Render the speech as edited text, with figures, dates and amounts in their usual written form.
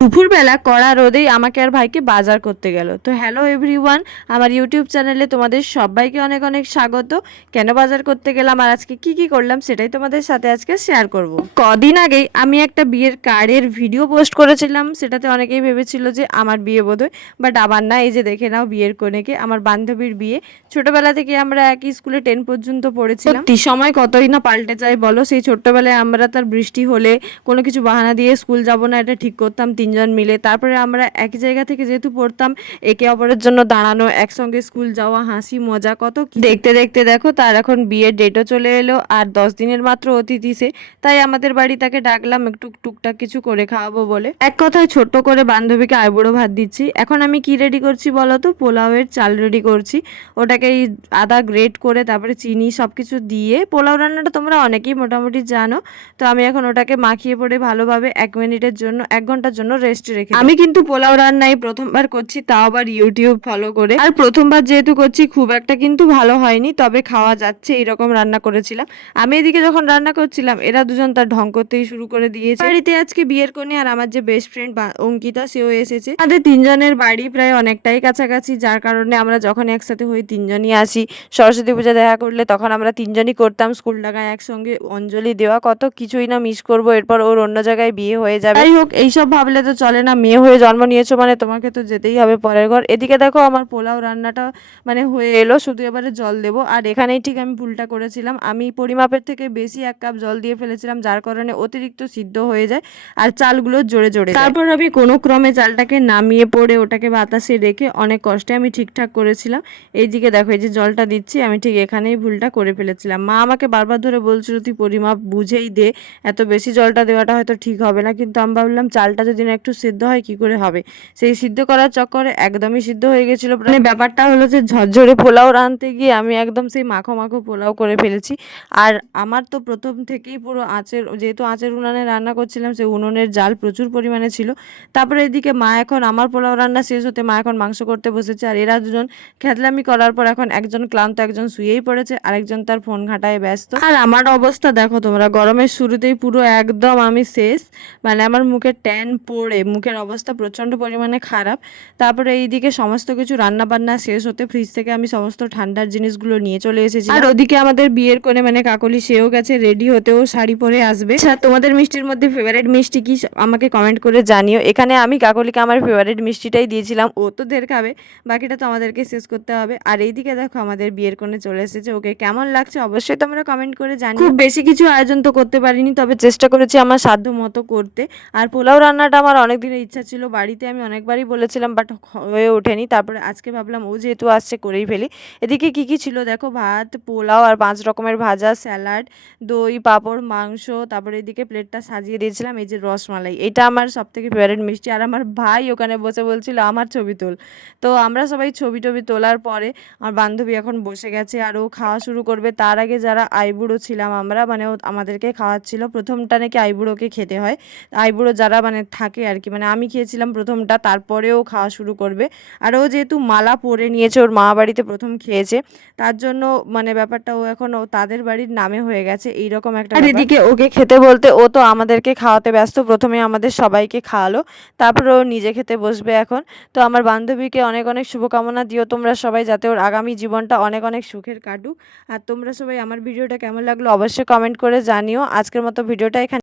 দুপুরবেলা কড়া রোদেই আমাকে আর ভাইকে বাজার করতে গেল। তো হ্যালো এভরিওয়ান, আমার ইউটিউব চ্যানেলে তোমাদের সবাইকে অনেক অনেক স্বাগত। কেন বাজার করতে গেলাম আর আজকে কি কি করলাম সেটাই তোমাদের সাথে আজকে শেয়ার করব। কদিন আগেই আমি একটা বিয়ের কার্ডের ভিডিও পোস্ট করেছিলাম, সেটাতে অনেকেই ভেবেছিল যে আমার বিয়ে বোধহয়, বাট আবার না। এই যে দেখে নাও বিয়ের কনেকে, আমার বান্ধবীর বিয়ে। ছোটবেলা থেকে আমরা একই স্কুলে 10 পর্যন্ত পড়েছিলাম। সময় কতই না পাল্টে যায় বলো। সেই ছোট্টবেলায় আমরা তার বৃষ্টি হলে কোনো কিছু বাহানা দিয়ে স্কুল যাব না এটা ঠিক করতাম তিনজন মিলে। তারপরে আমরা একই জায়গা থেকে যেহেতু পড়তাম, একে অপরের জন্য দাঁড়ানো, একসঙ্গে স্কুল যাওয়া, হাসি মজা কত দেখতে দেখতে দেখো তার এখন বিয়ের ডেটও চলে এলো। আর 10 দিনের মাত্র অতিথি সে, তাই আমাদের বাড়ি তাকে ডাকলাম একটু টুকটাক কিছু করে খাওয়াবো বলে। এক কথায় ছোট্ট করে বান্ধবীকে আইবুড়ো ভাত দিচ্ছি। এখন আমি কি রেডি করছি বলো তো? পোলাওয়ের চাল রেডি করছি। ওটাকে আদা গ্রেট করে তারপরে চিনি সব কিছু দিয়ে, পোলাও রান্নাটা তোমরা অনেকেই মোটামুটি জানো। তো আমি এখন ওটাকে মাখিয়ে পড়ে ভালোভাবে 1 মিনিটের জন্য 1 ঘন্টার জন্য রেস্টে রেখে। আমি কিন্তু পোলাও রান্নাই প্রথমবার করছি, তাও আবার ইউটিউব ফলো করে। আর প্রথমবার যেহেতু করছি খুব একটা কিন্তু ভালো হয়নি, তবে খাওয়া যাচ্ছে এইরকম রান্না করেছিলাম। আমি এদিকে যখন রান্না করছিলাম এরা দুজন তার ঢং করতেই শুরু করে দিয়েছে। বাড়িতে আজকে বিয়ের কনে আর আমার যে বেস্ট ফ্রেন্ড অঙ্কিতা, সেও এসেছে। আমাদের তিনজনের বাড়ি প্রায় অনেকটাই কাছাকাছি, যার কারণে আমরা যখন একসাথে হই তিনজনই আসি। সরস্বতী পূজা দেখা করলে তখন আমরা তিনজনই করতাম, স্কুল টাকায় একসঙ্গে অঞ্জলি দেওয়া, কত কিছুই না মিস করবো। এরপর ওর অন্য জায়গায় বিয়ে হয়ে যাবে। যাই হোক, এইসব ভাবলে তো চলে না, মেয়ে হয়ে জন্ম নিয়েছো মানে তোমাকে তো যেতেই হবে পরের ঘর। এদিকে দেখো আমার পোলাও রান্নাটা মানে হয়ে এলো, শুধু এবারে জল দেবো। আর এখানেই ঠিক আমি ভুলটা করেছিলাম, আমি পরিমাপের থেকে বেশি 1 কাপ জল দিয়ে ফেলেছিলাম, যার কারণে অতিরিক্ত সিদ্ধ হয়ে যায় আর চালগুলো জোরে জোরে। তারপর আমি কোনো ক্রমে চালটাকে নামিয়ে পড়ে ওটাকে বাতাসে রেখে অনেক কষ্টে আমি ঠিকঠাক করেছিলাম। এইদিকে দেখো এই যে জলটা দিচ্ছি, আমি ঠিক এখানেই ভুলটা করে ফেলেছিলাম। মা আমাকে বারবার ধরে বলছিল তুই পরিমাপ বুঝেই দে, এত বেশি জলটা দেওয়াটা হয়তো ঠিক হবে না। কিন্তু আমি ভাবলাম চালটা যদি না একটু সিদ্ধ হয় কি করে হবে। সেই সিদ্ধ করার চক্করে একদমই সিদ্ধ হয়ে গেছিলো। মানে ব্যাপারটা হলো যে ঝরঝরে পোলাও রাঁধতে গিয়ে আমি একদম সেই মাখো মাখো পোলাও করে ফেলেছি। আর আমার তো প্রথম থেকেই পুরো আঁচের, যেহেতু আঁচের উনানে রান্না করছিলাম, সেই উনুনের জাল প্রচুর পরিমাণে ছিল। তারপরে এদিকে মা এখন আমার পোলাও রান্না শেষ হতে মা এখন মাংস করতে বসেছে। আর এরা দুজন খেতলামি করার পর এখন একজন ক্লান্ত, একজন শুয়েই পড়েছে, আরেকজন তার ফোন ঘাটায় ব্যস্ত। আর আমার অবস্থা দেখো তোমরা, গরমের শুরুতেই পুরো একদম আমি শেষ। মানে আমার মুখে ট্যান পড়ে মুখের অবস্থা প্রচণ্ড পরিমাণে খারাপ। তারপরে এইদিকে সমস্ত কিছু রান্না বান্না শেষ হতে ফ্রিজ থেকে আমি সমস্ত ঠান্ডার জিনিসগুলো নিয়ে চলে এসেছি। আর ওদিকে আমাদের বিয়ের কোণে মানে কাকলি, সেও গেছে রেডি হতেও, শাড়ি পরে আসবে। আচ্ছা, তোমাদের মিষ্টির মধ্যে ফেভারিট মিষ্টি কি আমাকে কমেন্ট করে জানিও। এখানে আমি কাকলিকে আমার ফেভারিট মিষ্টিটাই দিয়েছিলাম, ও তো দের খাবে, বাকিটা তো আমাদেরকে শেষ করতে হবে। আর এইদিকে দেখো আমাদের বিয়ের কোণে চলে এসেছে, ওকে কেমন লাগছে অবশ্যই তোমরা কমেন্ট করে জানিও। খুব বেশি কিছু আয়োজন তো করতে পারিনি, তবে চেষ্টা করেছি আমার সাধ্য মতো করতে। আর পোলাও রান্নাটা আমার অনেক দিনের ইচ্ছা ছিল, বাড়িতে আমি অনেকবারই বলেছিলাম বাট হয়ে ওঠেনি। তারপরে আজকে ভাবলাম ও যেহেতু আসছে করেই ফেলি। এদিকে কি কি ছিল দেখো, ভাত, পোলাও আর 5 রকমের ভাজা, স্যালাড, দই, পাঁপড়, মাংস। তারপরে এদিকে প্লেটটা সাজিয়ে দিয়েছিলাম এই যে রসমালাই, এটা আমার সব থেকে ফেভারিট মিষ্টি। আর আমার ভাই ওখানে বসে বলছিল আমার ছবি তোল। তো আমরা সবাই ছবি টবি তোলার পরে আমার বান্ধবী এখন বসে গেছে আর ও খাওয়া শুরু করবে। তার আগে যারা আইবুড়ো ছিলাম আমরা, মানে ও আমাদেরকে খাওয়াচ্ছিল। প্রথমটা নাকি আইবুড়োকে খেতে হয়, আইবুড়ো যারা মানে থাকে আর কি, মানে আমি খেয়েছিলাম প্রথমটা, তারপরেও খাওয়া শুরু করবে। আর ও যেহেতু মালা পরে নিয়েছে, ওর মা বাড়িতে প্রথম খেয়েছে, তার জন্য মানে ব্যাপারটা ও এখন ও তাদের বাড়ির নামে হয়ে গেছে এইরকম একটা। আর এদিকে ওকে খেতে বলতে ও তো আমাদেরকে খাওয়াতে ব্যস্ত, প্রথমে আমাদের সবাইকে খাওয়ালো, তারপরে ও নিজে খেতে বসবে এখন। তো আমার বান্ধবীকে অনেক অনেক শুভকামনা দিও তোমরা সবাই, যাতে ওর আগামী জীবনটা অনেক অনেক সুখের কাটুক। আর তোমরা সবাই আমার ভিডিওটা কেমন লাগলো অবশ্যই কমেন্ট করে জানিও। আজকের মতো ভিডিওটা এখানে